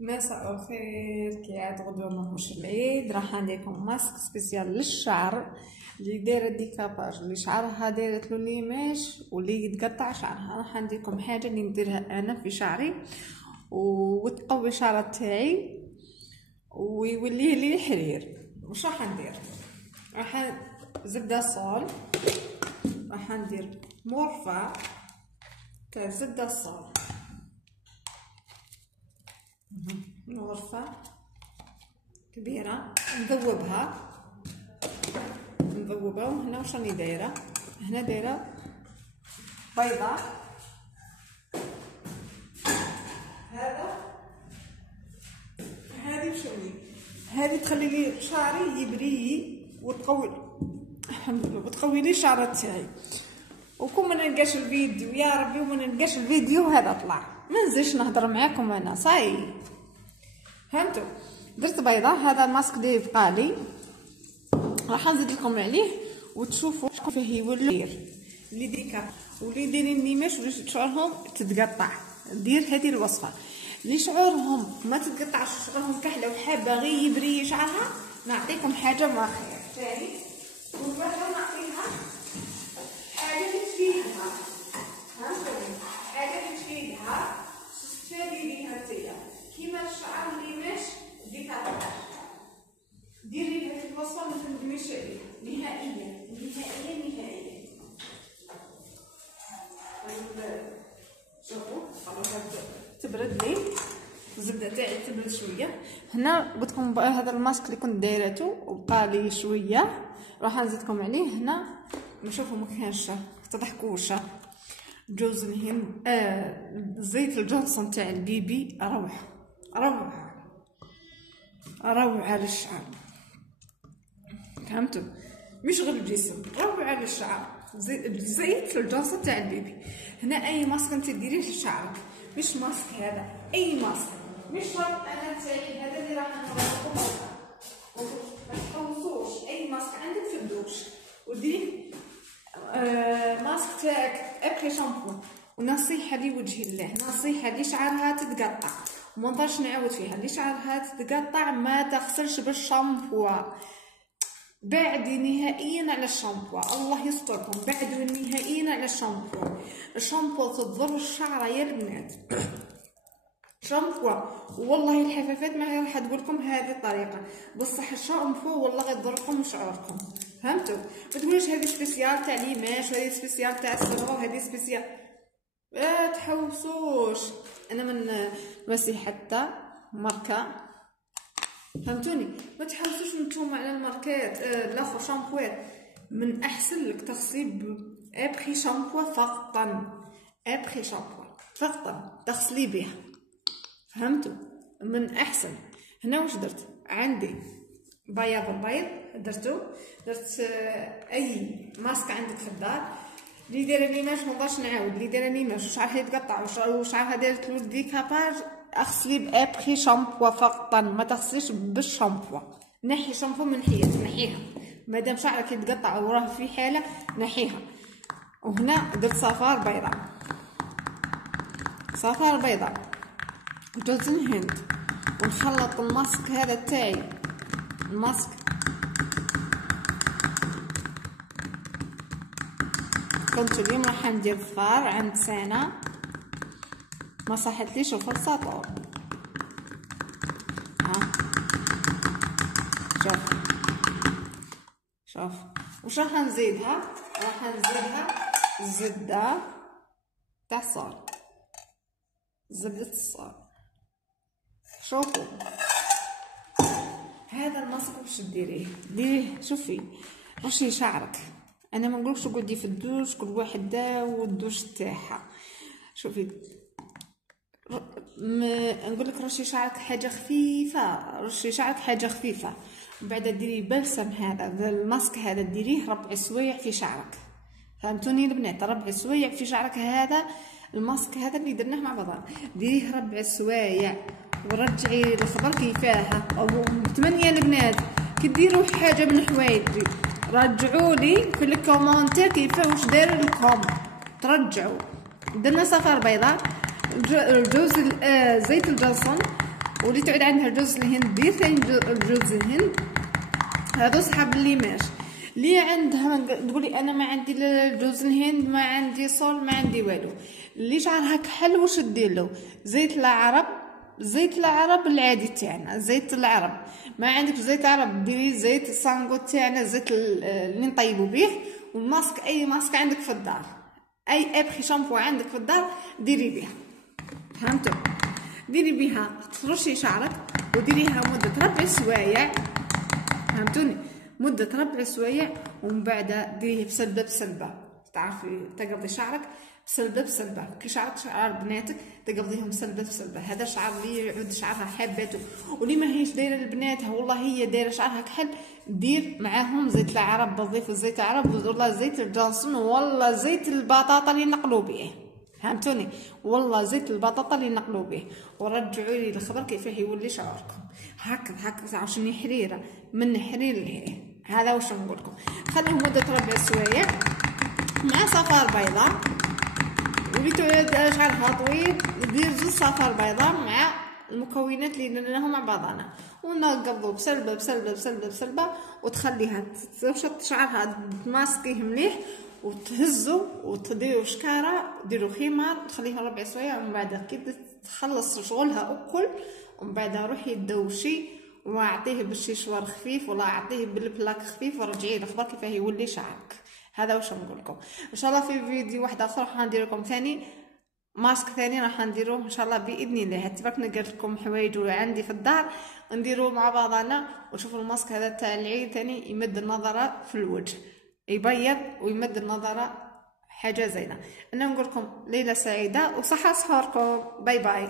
مساء الخير. كي عاد غدوة ماهوش العيد راح نديرلكم ماسك سبيسيال للشعر اللي دايره ديكاباج اللي شعرها دايرت له ليماش واللي يتقطع شعرها. راح نديرلكم حاجه اللي نديرها انا في شعري وتقوي شعر تاعي ويوليه لي حرير. واش راح ندير؟ راح زبده صول، راح ندير مرفع تاع زبده صول، مرفع كبيره نذوبها وهنا واش راني دايره؟ هنا دايره بيضه، هذه شويه هذه تخلي لي شعري يبري وتقوي الحمد لله وتقوي لي الشعر تاعي. وكون ما نلقاش الفيديو يا ربي وما نلقاش الفيديو هذا طلع ما نزلش نهضر معاكم انا صاي. فهمتوا؟ درت بيضه. هذا الماسك اللي يبقى لي راح نزيد لكم عليه وتشوفوا شكون فيه يولي اللي ديكا واللي دايرين ليماش واللي شعرهم تتقطع. دير هذه الوصفه اللي شعورهم ما تتقطعش، شعورهم كحله وحابه غير يبري شعرها، نعطيكم حاجه ما خير ثاني ونبغيو نعطيها حاجه اللي تفيدها. فهمتوني؟ حاجه اللي تفيدها تستفادي بيها نتيا كيما الشعر الليماش ديكا. ديري هذه الوصفه ما تندميش عليها نهائيا نهائيا نهائيا. شوفوا خلاص تبرد لي الزبده تاعي تبرد شويه. هنا قلت لكم هذا الماسك اللي كنت دايرته وبقى لي شويه راح نزيدكم عليه. هنا نشوفوا ما كانش تضحكوش جوز الهند زيت الجونسون تاع البيبي روعه للشعر. فهمتوا؟ مش غير الجسم، روعه للشعر. زيت الجونسون تاع البيبي. هنا اي ماسك انت ديريه لشعرك، مش ماسك هذا، اي ماسك مش شرط انا تاعي هذا اللي راح نوريكم. ما تحوسوش اي ماسك عندك في الدوش وديري ماسك تاعك ابخي شامبو. ونصيحه لوجه الله، نصيحه اللي شعرها تتقطع وما نقدرش نعاود فيها، اللي شعرها تتقطع ما تغسلش بالشامبو. بعدي نهائيا على الشامبو، الله يستركم، بعدوا نهائيا على الشامبو. الشامبو تضر الشعر يا البنات. شامبو والله الحفافات ما راح تقول لكم هذه الطريقه، بصح الشامبو والله يضركم شعوركم. فهمتوا؟ ما تقولوش هذه سبيسيال تاع ليماش وهذه سبيسيال تاع الصبغه وهذه سبيسيال. تحوسوش. انا من ماشي حتى ماركه. فهمتوني؟ ما تحوسوش نتوما على الماركات الاخر شامبوات. من احسن لك تغسلي ابخي شامبو فقطا، ابخي شامبو فقطا تغسلي بها. فهمتوا؟ من احسن. هنا واش درت؟ عندي بياض البيض درت اي ماسك عندك في الدار اللي دايره ليماش ما نقدرش نعاود، اللي دايره ليماش وشعرها يتقطع وشعرها دارت له ديكاباج، اغسلي بابخي شامبو فقطا، ما تغسليش بالشامبو. نحي شامبو من نحيها مادام شعرك يتقطع وراه في حاله نحيها. وهنا درت صفار بيضاء وجوز الهند ونخلط الماسك هذا تاعي. الماسك كنت اليوم راح ندير ظفار عند سنة ما صحتليش الفلسطور. شوف وش راح نزيدها؟ راح نزيدها الزبدة تاع الصول، زبدة الصول. شوفوا هذا الماسك واش ديريه شوفي رشي شعرك. انا ما نقولكش قعدي في الدوش، كل واحده والدوش تاعها. شوفي نقول لك رشي شعرك حاجه خفيفه، ومن بعد ديري بلسم هذا الماسك هذا ديريه ربع سوايع في شعرك. فهمتوني البنات؟ ربع سوايع في شعرك. هذا الماسك هذا اللي درناه مع بعض ديريه ربع سوايع ورجعي الخبر كيفاه. او 8 البنات كي ديروا حاجه من حوايجي رجعوا لي في الكومونتير كيفاه واش داير لكم. ترجعوا. درنا صفار بيضاء، جوز زيت الجلسون واللي تعود عندها جوز الهند دير ثاني جوز الهند. هذو صحاب اللي ماش اللي عندها تقولي انا ما عندي لا جوز الهند ما عندي صول ما عندي والو، اللي شعرها كحل واش دير له؟ زيت العرب، زيت العرب العادي تاعنا، زيت العرب. ما عندك زيت العرب ديري زيت السانغو تاعنا، زيت اللي نطيبوا به. والماسك اي ماسك عندك في الدار، اي ابخي شامبو عندك في الدار ديري بها، فهمتوا؟ ديري بها تفرشي شعرك وديريها مده 4 سوايع، فهمتوني؟ مده 4 سوايع، ومن بعد ديريه بسلبه بسلبه. تعرفي تقضي شعرك بسلبه بسلبه، كي شعرك شعر بناتك تقضيهم سلبه بسلبه. هذا شعر اللي يعود شعرها حابته، واللي ما هيش دايره لبناتها والله هي دايره شعرها كحل، دير معاهم زيت العرب. بضيف زيت العرب والله زيت الجانسون والله زيت البطاطا اللي نقلوا به، فهمتوني؟ والله زيت البطاطا اللي نقلوا به. ورجعوا لي الخبر كيفاه يولي شعركم. هكا عشان حريره من حرير لهيه. هذا واش نقول لكم. خلوه مده 4 سوايع مع صفار بيضاء. واللي تعود شعرها طويل دير 2 صفار بيضاء مع المكونات اللي درناهم مع بعضنا، ونقبضوا بسلبه بسلبه بسلبه بسلبه، وتخليها تشط شعرها تماسكيه مليح، وتهزوا وتديروا شكاره، ديروا خمار تخليها 4 سوايع. ومن بعد كي تخلص شغلها اكل، ومن بعد روحي دوشي واعطيه بالشيشوار خفيف ولا اعطيه بالبلاك خفيف، ورجعي الاخبار كيفاه يولي شعرك. هذا واش نقول لكم. ان شاء الله في فيديو واحد اخر راح ندير لكم ثاني ماسك ثاني راح نديروه ان شاء الله باذن الله. هتبارك نقلت لكم حوايج عندي في الدار نديروه مع بعضنا، ونشوفوا الماسك هذا تاع العيد ثاني يمد النظره في الوجه، يبيض ويمد النظره، حاجه زينه. انا نقول لكم ليله سعيده وصحه سحوركم. باي باي.